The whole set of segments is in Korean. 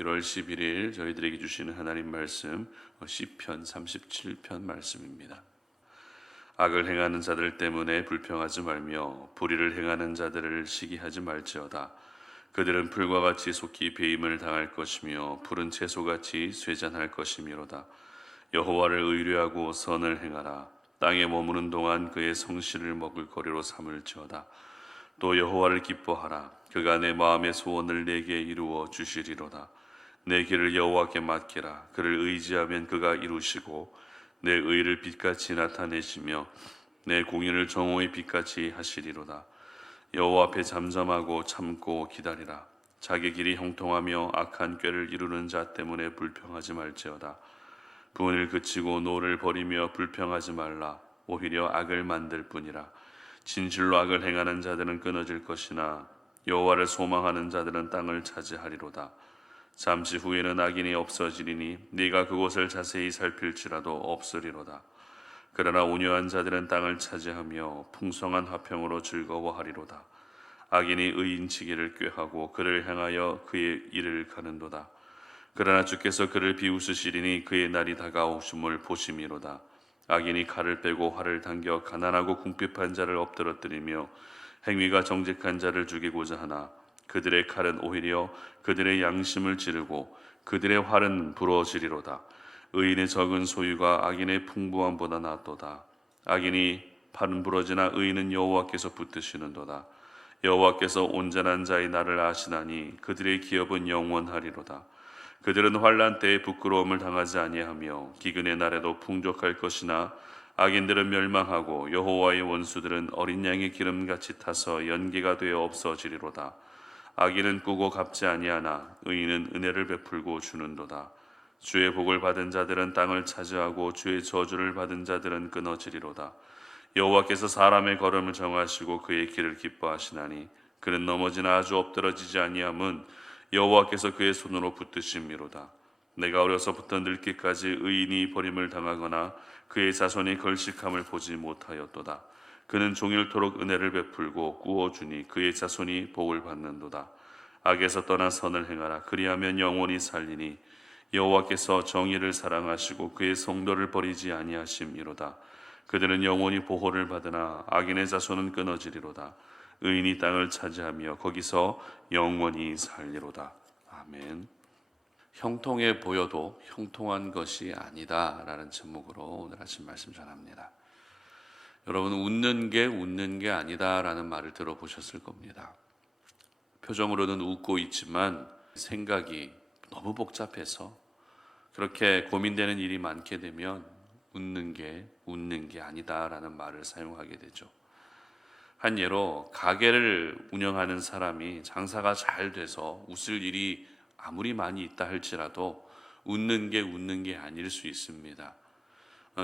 1월 11일 저희들에게 주시는 하나님 말씀 시편 37편 말씀입니다. 악을 행하는 자들 때문에 불평하지 말며 불의를 행하는 자들을 시기하지 말지어다. 그들은 풀과 같이 속히 배임을 당할 것이며 푸른 채소같이 쇠잔할 것이미로다. 여호와를 의뢰하고 선을 행하라. 땅에 머무는 동안 그의 성실을 먹을 거리로 삼을지어다. 또 여호와를 기뻐하라. 그가 내 마음의 소원을 내게 이루어 주시리로다. 내 길을 여호와께 맡기라. 그를 의지하면 그가 이루시고 내 의를 빛같이 나타내시며 내 공의를 정오의 빛같이 하시리로다. 여호와 앞에 잠잠하고 참고 기다리라. 자기 길이 형통하며 악한 꾀를 이루는 자 때문에 불평하지 말지어다. 분을 그치고 노를 버리며 불평하지 말라. 오히려 악을 만들 뿐이라. 진실로 악을 행하는 자들은 끊어질 것이나 여호와를 소망하는 자들은 땅을 차지하리로다. 잠시 후에는 악인이 없어지리니 네가 그곳을 자세히 살필지라도 없으리로다. 그러나 온유한 자들은 땅을 차지하며 풍성한 화평으로 즐거워하리로다. 악인이 의인치기를 꾀하고 그를 향하여 그의 일을 가는도다. 그러나 주께서 그를 비웃으시리니 그의 날이 다가오심을 보심이로다. 악인이 칼을 빼고 활을 당겨 가난하고 궁핍한 자를 엎드러뜨리며 행위가 정직한 자를 죽이고자 하나 그들의 칼은 오히려 그들의 양심을 찌르고 그들의 활은 부러지리로다. 의인의 적은 소유가 악인의 풍부함보다 낫도다. 악인이 팔은 부러지나 의인은 여호와께서 붙드시는도다. 여호와께서 온전한 자의 날을 아시나니 그들의 기업은 영원하리로다. 그들은 환난 때에 부끄러움을 당하지 아니하며 기근의 날에도 풍족할 것이나 악인들은 멸망하고 여호와의 원수들은 어린 양의 기름같이 타서 연기가 되어 없어지리로다. 악인은 꾸고 갚지 아니하나 의인은 은혜를 베풀고 주는도다. 주의 복을 받은 자들은 땅을 차지하고 주의 저주를 받은 자들은 끊어지리로다. 여호와께서 사람의 걸음을 정하시고 그의 길을 기뻐하시나니 그는 넘어지나 아주 엎드러지지 아니함은 여호와께서 그의 손으로 붙드심이로다. 내가 어려서부터 늙기까지 의인이 버림을 당하거나 그의 자손이 걸식함을 보지 못하였도다. 그는 종일토록 은혜를 베풀고 구워주니 그의 자손이 복을 받는도다. 악에서 떠나 선을 행하라. 그리하면 영원히 살리니 여호와께서 정의를 사랑하시고 그의 성도를 버리지 아니하심이로다. 그들은 영원히 보호를 받으나 악인의 자손은 끊어지리로다. 의인이 땅을 차지하며 거기서 영원히 살리로다. 아멘. 형통해 보여도 형통한 것이 아니다 라는 제목으로 오늘 아침 말씀 전합니다. 여러분, 웃는 게 아니다 라는 말을 들어보셨을 겁니다. 표정으로는 웃고 있지만 생각이 너무 복잡해서 그렇게 고민되는 일이 많게 되면 웃는 게 아니다 라는 말을 사용하게 되죠. 한 예로 가게를 운영하는 사람이 장사가 잘 돼서 웃을 일이 아무리 많이 있다 할지라도 웃는 게 아닐 수 있습니다.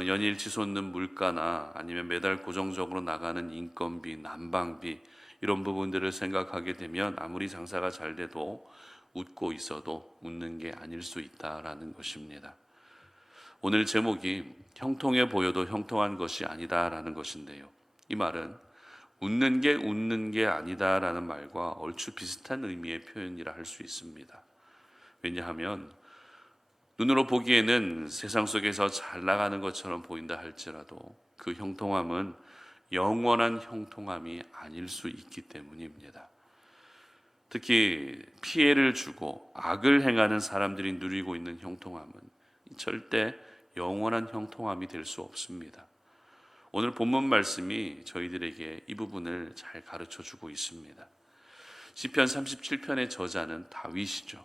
연일 치솟는 물가나 아니면 매달 고정적으로 나가는 인건비, 난방비 이런 부분들을 생각하게 되면 아무리 장사가 잘 돼도 웃고 있어도 웃는 게 아닐 수 있다라는 것입니다. 오늘 제목이 형통해 보여도 형통한 것이 아니다라는 것인데요. 이 말은 웃는 게 아니다라는 말과 얼추 비슷한 의미의 표현이라 할 수 있습니다. 왜냐하면 눈으로 보기에는 세상 속에서 잘 나가는 것처럼 보인다 할지라도 그 형통함은 영원한 형통함이 아닐 수 있기 때문입니다. 특히 피해를 주고 악을 행하는 사람들이 누리고 있는 형통함은 절대 영원한 형통함이 될 수 없습니다. 오늘 본문 말씀이 저희들에게 이 부분을 잘 가르쳐 주고 있습니다. 시편 37편의 저자는 다윗이죠.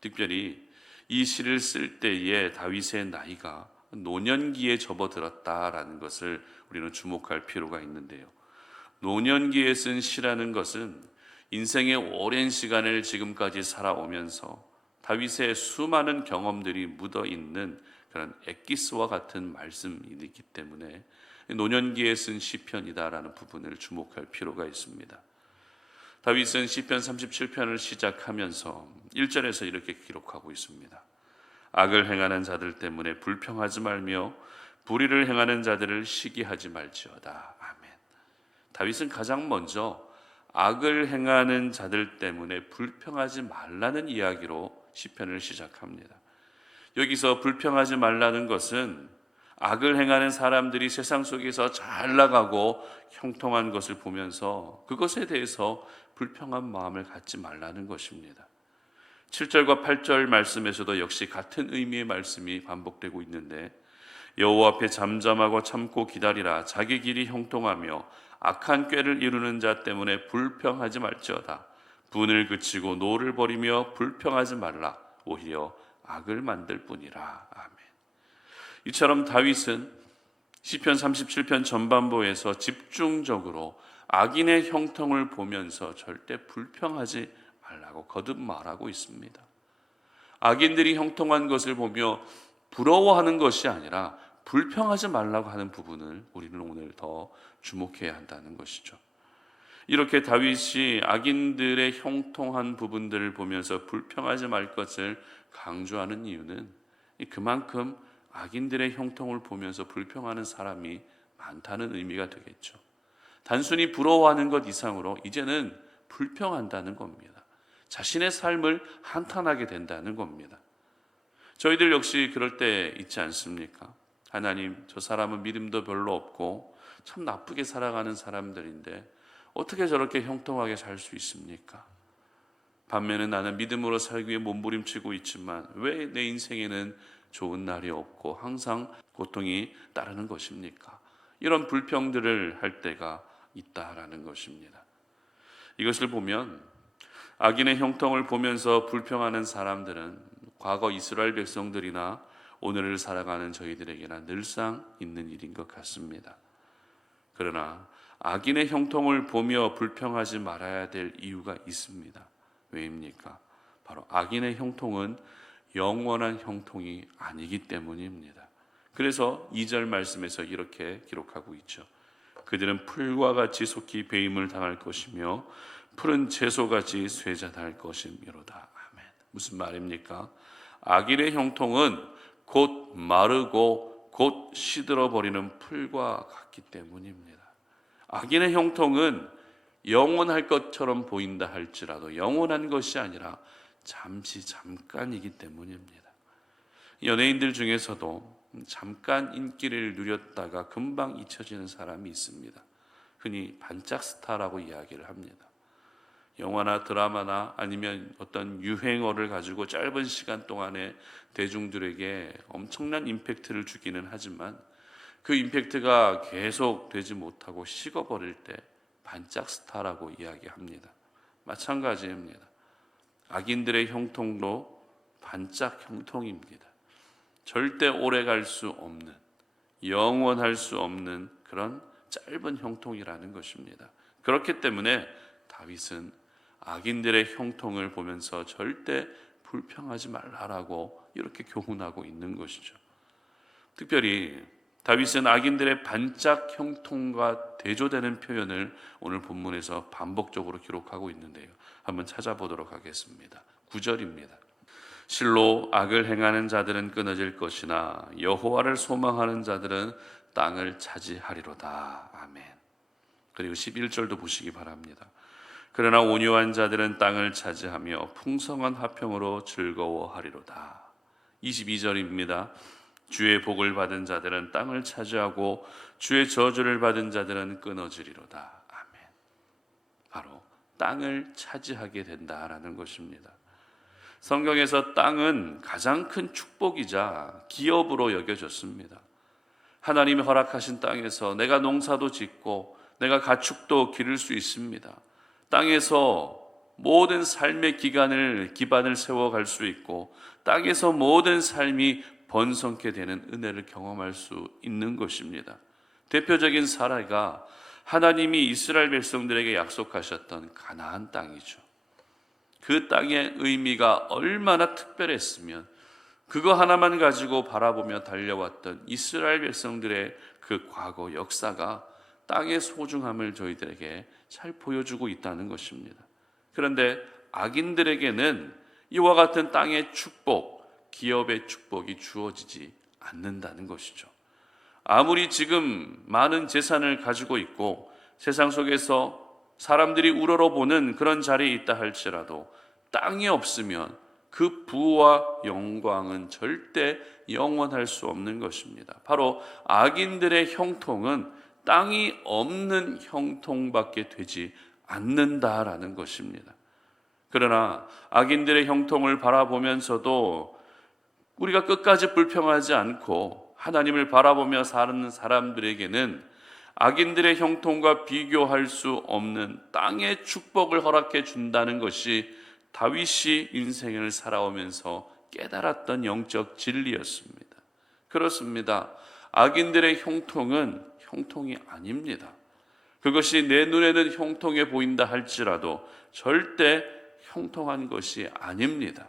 특별히 이 시를 쓸 때에 다윗의 나이가 노년기에 접어들었다라는 것을 우리는 주목할 필요가 있는데요. 노년기에 쓴 시라는 것은 인생의 오랜 시간을 지금까지 살아오면서 다윗의 수많은 경험들이 묻어있는 그런 엑기스와 같은 말씀이기 때문에 노년기에 쓴 시편이다라는 부분을 주목할 필요가 있습니다. 다윗은 시편 37편을 시작하면서 1절에서 이렇게 기록하고 있습니다. 악을 행하는 자들 때문에 불평하지 말며 불의를 행하는 자들을 시기하지 말지어다. 아멘. 다윗은 가장 먼저 악을 행하는 자들 때문에 불평하지 말라는 이야기로 시편을 시작합니다. 여기서 불평하지 말라는 것은 악을 행하는 사람들이 세상 속에서 잘 나가고 형통한 것을 보면서 그것에 대해서 불평한 마음을 갖지 말라는 것입니다. 7절과 8절 말씀에서도 역시 같은 의미의 말씀이 반복되고 있는데, 여호와 앞에 잠잠하고 참고 기다리라. 자기 길이 형통하며 악한 꾀를 이루는 자 때문에 불평하지 말지어다. 분을 그치고 노를 버리며 불평하지 말라. 오히려 악을 만들 뿐이라. 아멘. 이처럼 다윗은 시편 37편 전반부에서 집중적으로 악인의 형통을 보면서 절대 불평하지 말라고 거듭 말하고 있습니다. 악인들이 형통한 것을 보며 부러워하는 것이 아니라 불평하지 말라고 하는 부분을 우리는 오늘 더 주목해야 한다는 것이죠. 이렇게 다윗이 악인들의 형통한 부분들을 보면서 불평하지 말 것을 강조하는 이유는 그만큼 악인들의 형통을 보면서 불평하는 사람이 많다는 의미가 되겠죠. 단순히 부러워하는 것 이상으로 이제는 불평한다는 겁니다. 자신의 삶을 한탄하게 된다는 겁니다. 저희들 역시 그럴 때 있지 않습니까? 하나님, 저 사람은 믿음도 별로 없고 참 나쁘게 살아가는 사람들인데 어떻게 저렇게 형통하게 살 수 있습니까? 반면에 나는 믿음으로 살기 위해 몸부림치고 있지만 왜 내 인생에는 좋은 날이 없고 항상 고통이 따르는 것입니까? 이런 불평들을 할 때가 있다라는 것입니다. 이것을 보면 악인의 형통을 보면서 불평하는 사람들은 과거 이스라엘 백성들이나 오늘을 살아가는 저희들에게나 늘상 있는 일인 것 같습니다. 그러나 악인의 형통을 보며 불평하지 말아야 될 이유가 있습니다. 왜입니까? 바로 악인의 형통은 영원한 형통이 아니기 때문입니다. 그래서 2절 말씀에서 이렇게 기록하고 있죠. 그들은 풀과 같이 속히 배임을 당할 것이며 푸른 채소같이 쇠잔할 것이미로다. 아멘. 무슨 말입니까? 악인의 형통은 곧 마르고 곧 시들어버리는 풀과 같기 때문입니다. 악인의 형통은 영원할 것처럼 보인다 할지라도 영원한 것이 아니라 잠깐이기 때문입니다. 연예인들 중에서도 잠깐 인기를 누렸다가 금방 잊혀지는 사람이 있습니다. 흔히 반짝 스타라고 이야기를 합니다. 영화나 드라마나 아니면 어떤 유행어를 가지고 짧은 시간 동안에 대중들에게 엄청난 임팩트를 주기는 하지만 그 임팩트가 계속 되지 못하고 식어버릴 때 반짝 스타라고 이야기합니다. 마찬가지입니다. 악인들의 형통도 반짝 형통입니다. 절대 오래 갈 수 없는, 영원할 수 없는 그런 짧은 형통이라는 것입니다. 그렇기 때문에 다윗은 악인들의 형통을 보면서 절대 불평하지 말라라고 이렇게 교훈하고 있는 것이죠. 특별히 다윗은 악인들의 반짝 형통과 대조되는 표현을 오늘 본문에서 반복적으로 기록하고 있는데요. 한번 찾아보도록 하겠습니다. 9절입니다. 실로 악을 행하는 자들은 끊어질 것이나 여호와를 소망하는 자들은 땅을 차지하리로다. 아멘. 그리고 11절도 보시기 바랍니다. 그러나 온유한 자들은 땅을 차지하며 풍성한 화평으로 즐거워하리로다. 22절입니다. 주의 복을 받은 자들은 땅을 차지하고 주의 저주를 받은 자들은 끊어지리로다. 아멘. 바로 땅을 차지하게 된다라는 것입니다. 성경에서 땅은 가장 큰 축복이자 기업으로 여겨졌습니다. 하나님이 허락하신 땅에서 내가 농사도 짓고 내가 가축도 기를 수 있습니다. 땅에서 모든 삶의 기반을 세워갈 수 있고 땅에서 모든 삶이 번성케 되는 은혜를 경험할 수 있는 것입니다. 대표적인 사례가 하나님이 이스라엘 백성들에게 약속하셨던 가나안 땅이죠. 그 땅의 의미가 얼마나 특별했으면 그거 하나만 가지고 바라보며 달려왔던 이스라엘 백성들의 그 과거 역사가 땅의 소중함을 저희들에게 잘 보여주고 있다는 것입니다. 그런데 악인들에게는 이와 같은 땅의 축복, 기업의 축복이 주어지지 않는다는 것이죠. 아무리 지금 많은 재산을 가지고 있고 세상 속에서 사람들이 우러러보는 그런 자리에 있다 할지라도 땅이 없으면 그 부와 영광은 절대 영원할 수 없는 것입니다. 바로 악인들의 형통은 땅이 없는 형통밖에 되지 않는다라는 것입니다. 그러나 악인들의 형통을 바라보면서도 우리가 끝까지 불평하지 않고 하나님을 바라보며 사는 사람들에게는 악인들의 형통과 비교할 수 없는 땅의 축복을 허락해 준다는 것이 다윗이 인생을 살아오면서 깨달았던 영적 진리였습니다. 그렇습니다. 악인들의 형통은 형통이 아닙니다. 그것이 내 눈에는 형통해 보인다 할지라도 절대 형통한 것이 아닙니다.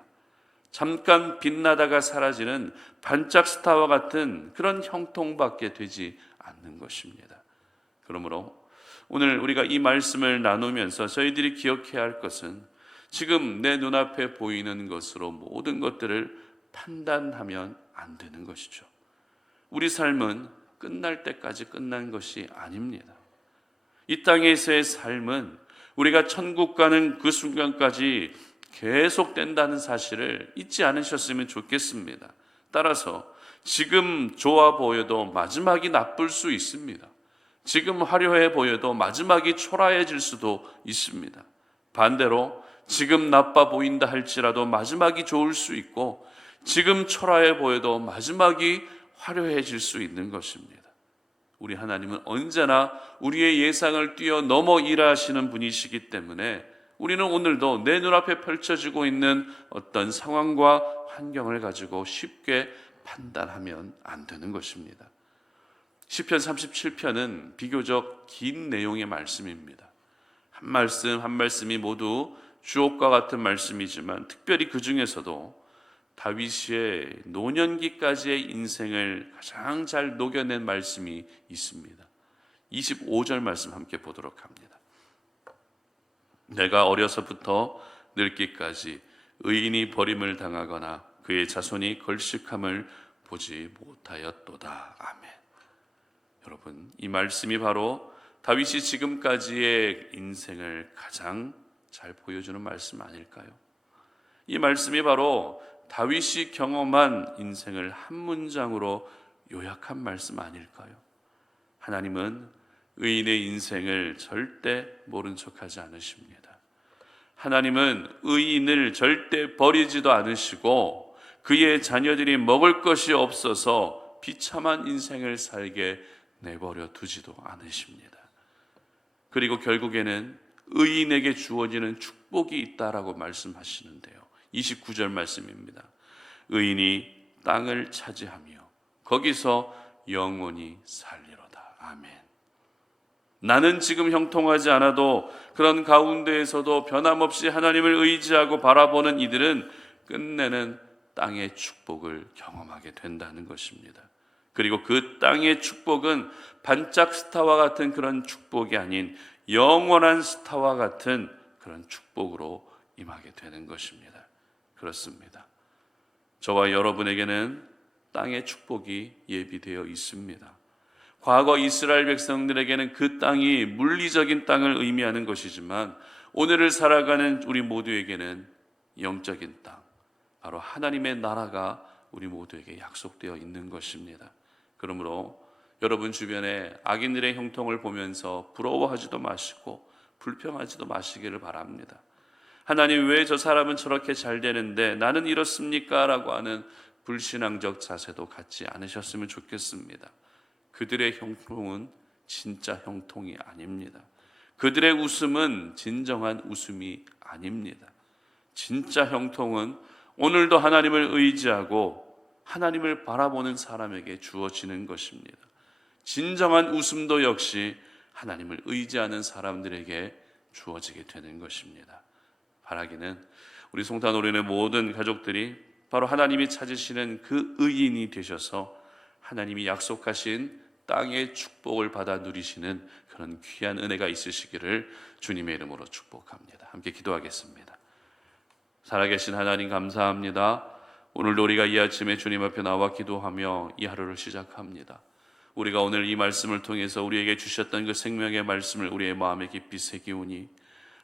잠깐 빛나다가 사라지는 반짝 스타와 같은 그런 형통밖에 되지 않는 것입니다. 그러므로 오늘 우리가 이 말씀을 나누면서 저희들이 기억해야 할 것은 지금 내 눈앞에 보이는 것으로 모든 것들을 판단하면 안 되는 것이죠. 우리 삶은 끝날 때까지 끝난 것이 아닙니다. 이 땅에서의 삶은 우리가 천국 가는 그 순간까지 계속된다는 사실을 잊지 않으셨으면 좋겠습니다. 따라서 지금 좋아 보여도 마지막이 나쁠 수 있습니다. 지금 화려해 보여도 마지막이 초라해질 수도 있습니다. 반대로 지금 나빠 보인다 할지라도 마지막이 좋을 수 있고 지금 초라해 보여도 마지막이 화려해질 수 있는 것입니다. 우리 하나님은 언제나 우리의 예상을 뛰어넘어 일하시는 분이시기 때문에 우리는 오늘도 내 눈앞에 펼쳐지고 있는 어떤 상황과 환경을 가지고 쉽게 판단하면 안 되는 것입니다. 시편 37편은 비교적 긴 내용의 말씀입니다. 한 말씀 한 말씀이 모두 주옥과 같은 말씀이지만 특별히 그 중에서도 다윗의 노년기까지의 인생을 가장 잘 녹여낸 말씀이 있습니다. 25절 말씀 함께 보도록 합니다. 내가 어려서부터 늙기까지 의인이 버림을 당하거나 그의 자손이 걸식함을 보지 못하였도다. 아멘. 여러분, 이 말씀이 바로 다윗이 지금까지의 인생을 가장 잘 보여주는 말씀 아닐까요? 이 말씀이 바로 다윗이 경험한 인생을 한 문장으로 요약한 말씀 아닐까요? 하나님은 의인의 인생을 절대 모른 척하지 않으십니다. 하나님은 의인을 절대 버리지도 않으시고 그의 자녀들이 먹을 것이 없어서 비참한 인생을 살게 내버려 두지도 않으십니다. 그리고 결국에는 의인에게 주어지는 축복이 있다라고 말씀하시는데요. 29절 말씀입니다. 의인이 땅을 차지하며 거기서 영원히 살리로다. 아멘. 나는 지금 형통하지 않아도 그런 가운데에서도 변함없이 하나님을 의지하고 바라보는 이들은 끝내는 땅의 축복을 경험하게 된다는 것입니다. 그리고 그 땅의 축복은 반짝 스타와 같은 그런 축복이 아닌 영원한 스타와 같은 그런 축복으로 임하게 되는 것입니다. 그렇습니다. 저와 여러분에게는 땅의 축복이 예비되어 있습니다. 과거 이스라엘 백성들에게는 그 땅이 물리적인 땅을 의미하는 것이지만 오늘을 살아가는 우리 모두에게는 영적인 땅, 바로 하나님의 나라가 우리 모두에게 약속되어 있는 것입니다. 그러므로 여러분 주변에 악인들의 형통을 보면서 부러워하지도 마시고 불평하지도 마시기를 바랍니다. 하나님, 왜 저 사람은 저렇게 잘 되는데 나는 이렇습니까? 라고 하는 불신앙적 자세도 갖지 않으셨으면 좋겠습니다. 그들의 형통은 진짜 형통이 아닙니다. 그들의 웃음은 진정한 웃음이 아닙니다. 진짜 형통은 오늘도 하나님을 의지하고 하나님을 바라보는 사람에게 주어지는 것입니다. 진정한 웃음도 역시 하나님을 의지하는 사람들에게 주어지게 되는 것입니다. 바라기는 우리 송탄오륜의 모든 가족들이 바로 하나님이 찾으시는 그 의인이 되셔서 하나님이 약속하신 땅의 축복을 받아 누리시는 그런 귀한 은혜가 있으시기를 주님의 이름으로 축복합니다. 함께 기도하겠습니다. 살아계신 하나님 감사합니다. 오늘도 우리가 이 아침에 주님 앞에 나와 기도하며 이 하루를 시작합니다. 우리가 오늘 이 말씀을 통해서 우리에게 주셨던 그 생명의 말씀을 우리의 마음에 깊이 새기우니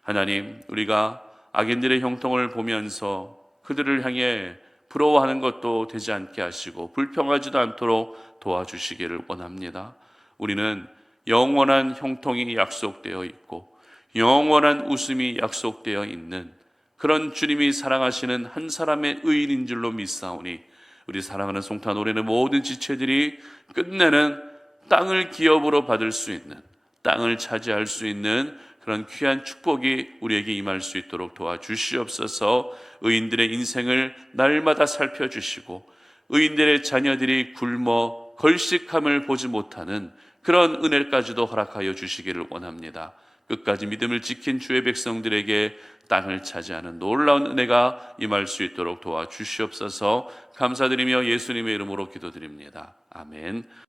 하나님, 우리가 악인들의 형통을 보면서 그들을 향해 부러워하는 것도 되지 않게 하시고 불평하지도 않도록 도와주시기를 원합니다. 우리는 영원한 형통이 약속되어 있고 영원한 웃음이 약속되어 있는 그런 주님이 사랑하시는 한 사람의 의인인 줄로 믿사오니 우리 사랑하는 송타 노래는 모든 지체들이 끝내는 땅을 기업으로 받을 수 있는, 땅을 차지할 수 있는 그런 귀한 축복이 우리에게 임할 수 있도록 도와주시옵소서. 의인들의 인생을 날마다 살펴주시고 의인들의 자녀들이 굶어 걸식함을 보지 못하는 그런 은혜까지도 허락하여 주시기를 원합니다. 끝까지 믿음을 지킨 주의 백성들에게 땅을 차지하는 놀라운 은혜가 임할 수 있도록 도와주시옵소서. 감사드리며 예수님의 이름으로 기도드립니다. 아멘.